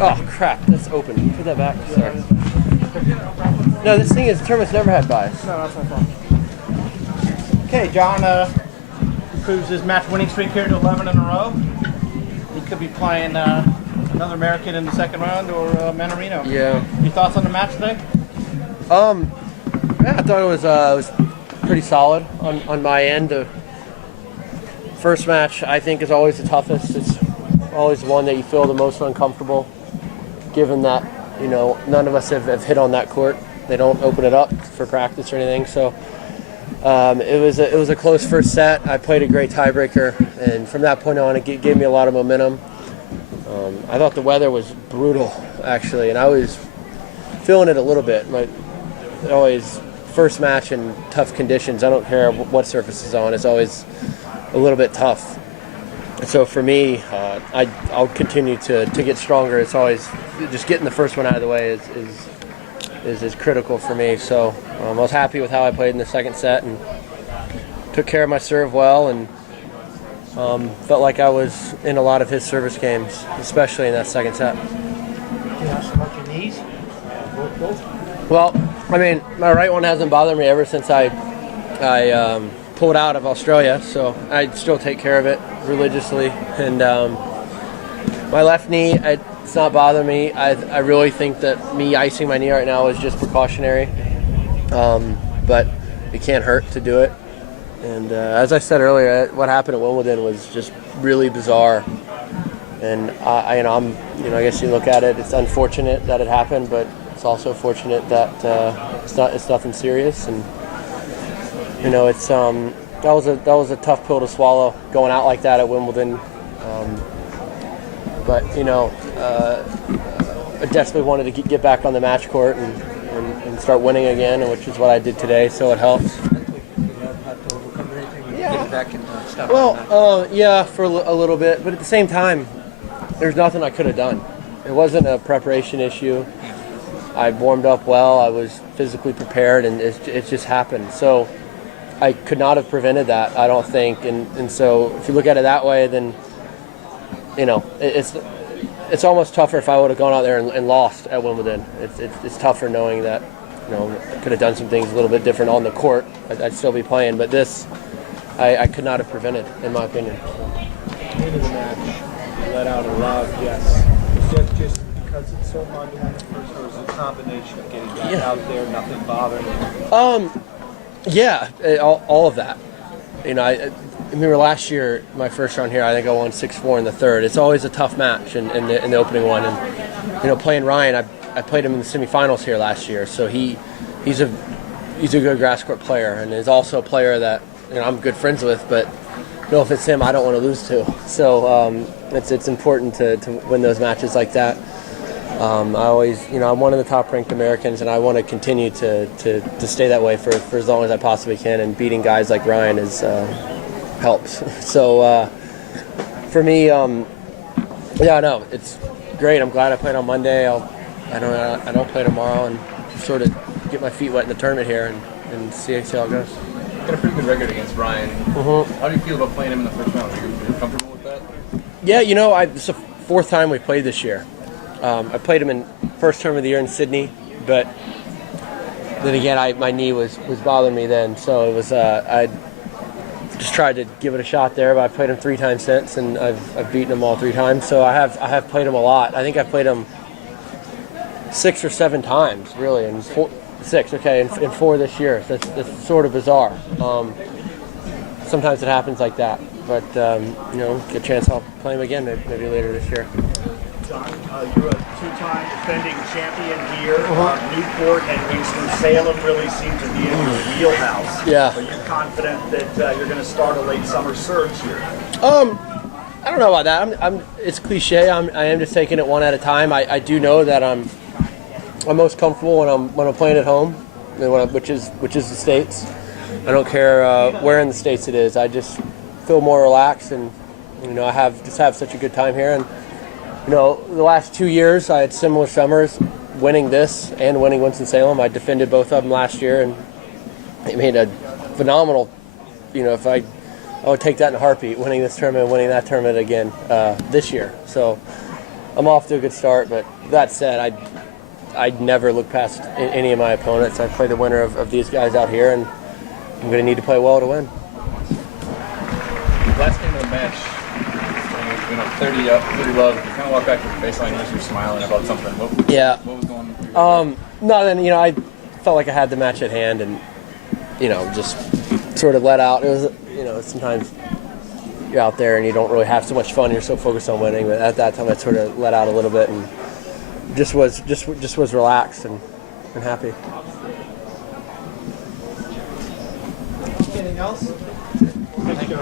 Oh, crap. That's open. Put that back. Sorry. No, this thing is, the tournament's never had buys. No, that's my fault. Okay, John improves his match-winning streak here to 11 in a row. He could be playing another American in the second round or Manarino. Yeah. Your thoughts on the match today? Yeah, I thought it was pretty solid on my end. The first match, I think, is always the toughest. It's always one that you feel the most uncomfortable, given that, you know, none of us have hit on that court. They don't open it up for practice or anything. So it was a close first set. I played a great tiebreaker, and from that point on, it gave me a lot of momentum. I thought the weather was brutal, actually, and I was feeling it a little bit. Always first match in tough conditions. I don't care what surface is on. It's always a little bit tough. So for me, I'll continue to get stronger. It's always just getting the first one out of the way is critical for me. So I was happy with how I played in the second set and took care of my serve well, and felt like I was in a lot of his service games, especially in that second set. You asked about your knees? Both? Well, I mean, my right one hasn't bothered me ever since I pulled out of Australia, so I still take care of it religiously. And my left knee, it's not bothering me. I really think that me icing my knee right now is just precautionary, but it can't hurt to do it. And as I said earlier, what happened at Wimbledon was just really bizarre. And I guess you look at it, it's unfortunate that it happened, but it's also fortunate that it's nothing serious. And you know, it's that was a tough pill to swallow going out like that at Wimbledon. But you know, I desperately wanted to get back on the match court and start winning again, which is what I did today. So it helps. Yeah, for a little bit, but at the same time, there's nothing I could have done. It wasn't a preparation issue. I warmed up well. I was physically prepared, and it just happened. So I could not have prevented that, I don't think. And so if you look at it that way, then you know it's almost tougher if I would have gone out there and lost at Wimbledon. It's tougher knowing that, you know, I could have done some things a little bit different on the court. I'd still be playing, but this I could not have prevented, in my opinion. In the match, you let out a loud yes. Is that just because it's so monumental, or is it a combination of getting back out there, nothing bothering you? Yeah, all of that. You know, I remember last year, my first round here, I think I won 6-4 in the third. It's always a tough match in the opening one. And, you know, playing Ryan, I played him in the semifinals here last year. So he's a good grass court player, and is also a player that, you know, I'm good friends with, but you know, if it's him, I don't want to lose to. So it's important to win those matches like that. I always, you know, I'm one of the top-ranked Americans, and I want to continue to stay that way for as long as I possibly can. And beating guys like Ryan helps. So for me, no, it's great. I'm glad I played on Monday. I don't play tomorrow, and sort of get my feet wet in the tournament here and see how it goes. Got a pretty good record against Ryan. Mm-hmm. How do you feel about playing him in the first round? Are you comfortable with that? Yeah, you know, it's the fourth time we played this year. I played him in first tournament of the year in Sydney, but then again, my knee was bothering me then, so it was I just tried to give it a shot there. But I played him 3 times since, and I've beaten him all 3 times. So I have played him a lot. I think I've played him 6 or 7 times, really, and 6, okay, and 4 this year. So that's sort of bizarre. Sometimes it happens like that, but you know, get a chance I'll play him again maybe later this year. John, you're a 2-time defending champion here. Newport and Winston-Salem really seem to be in your wheelhouse. Yeah. Are you confident that you're going to start a late summer surge here? I don't know about that. It's cliche. I am just taking it one at a time. I do know that I'm most comfortable when I'm playing at home, which is the States. I don't care where in the States it is. I just feel more relaxed, and you know, I have such a good time here. And you know, the last 2 years I had similar summers, winning this and winning Winston-Salem. I defended both of them last year, and I made a phenomenal. You know, if I would take that in a heartbeat, winning this tournament, winning that tournament again this year. So I'm off to a good start, but that said, I'd never look past any of my opponents. I play the winner of these guys out here, and I'm going to need to play well to win. Last game of the match, 30 up, 30 love. You kind of walk back to the baseline and you're smiling about something. What was going on? No, then I felt like I had the match at hand, and just sort of let out. It was sometimes you're out there and you don't really have so much fun. You're so focused on winning, but at that time I sort of let out a little bit and just was relaxed and happy. Anything else? Thank you.